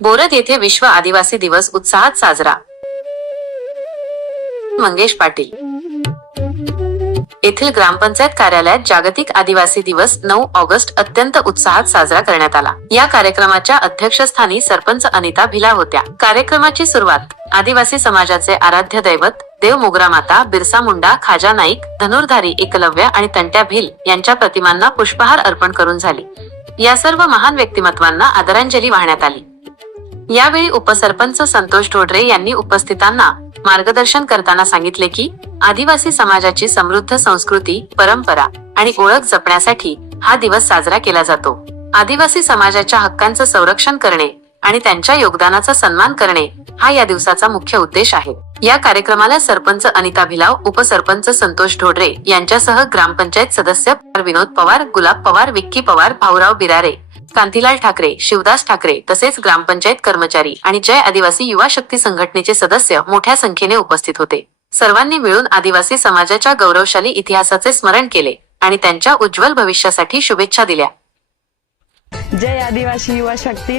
बोरद येथे विश्व आदिवासी दिवस उत्साहात साजरा. मंगेश पाटील. येथील ग्रामपंचायत कार्यालयात जागतिक आदिवासी दिवस नऊ ऑगस्ट अत्यंत उत्साहात साजरा करण्यात आला. या कार्यक्रमाच्या अध्यक्षस्थानी सरपंच अनिता भिला होत्या. कार्यक्रमाची सुरुवात आदिवासी समाजाचे आराध्य दैवत देव मोगरा माता बिरसा मुंडा खाजा नाईक धनुर्धारी एकलव्य आणि तंट्या भिल यांच्या प्रतिमांना पुष्पहार अर्पण करून झाली. या सर्व महान व्यक्तिमत्वांना आदरांजली वाहण्यात आली. यावेळी उपसरपंच संतोष ढोडरे यांनी उपस्थितांना मार्गदर्शन करताना सांगितले की आदिवासी समाजाची समृद्ध संस्कृती परंपरा आणि ओळख जपण्यासाठी हा दिवस साजरा केला जातो. आदिवासी समाजाच्या हक्कांचं संरक्षण करणे आणि त्यांच्या योगदानाचा सन्मान करणे हा या दिवसाचा मुख्य उद्देश आहे. या कार्यक्रमाला सरपंच अनिता भिलाव उपसरपंच संतोष ढोडरे यांच्यासह ग्रामपंचायत सदस्य विनोद पवार गुलाब पवार विक्की पवार भाऊराव बिरारे कांतीलाल ठाकरे शिवदास ठाकरे तसेच ग्रामपंचायत कर्मचारी आणि जय आदिवासी युवा शक्ती संघटनेचे सदस्य मोठ्या संख्येने उपस्थित होते. सर्वांनी मिळून आदिवासी समाजाच्या गौरवशाली इतिहासाचे स्मरण केले आणि त्यांच्या उज्ज्वल भविष्यासाठी शुभेच्छा दिल्या. जय आदिवासी युवा शक्ती.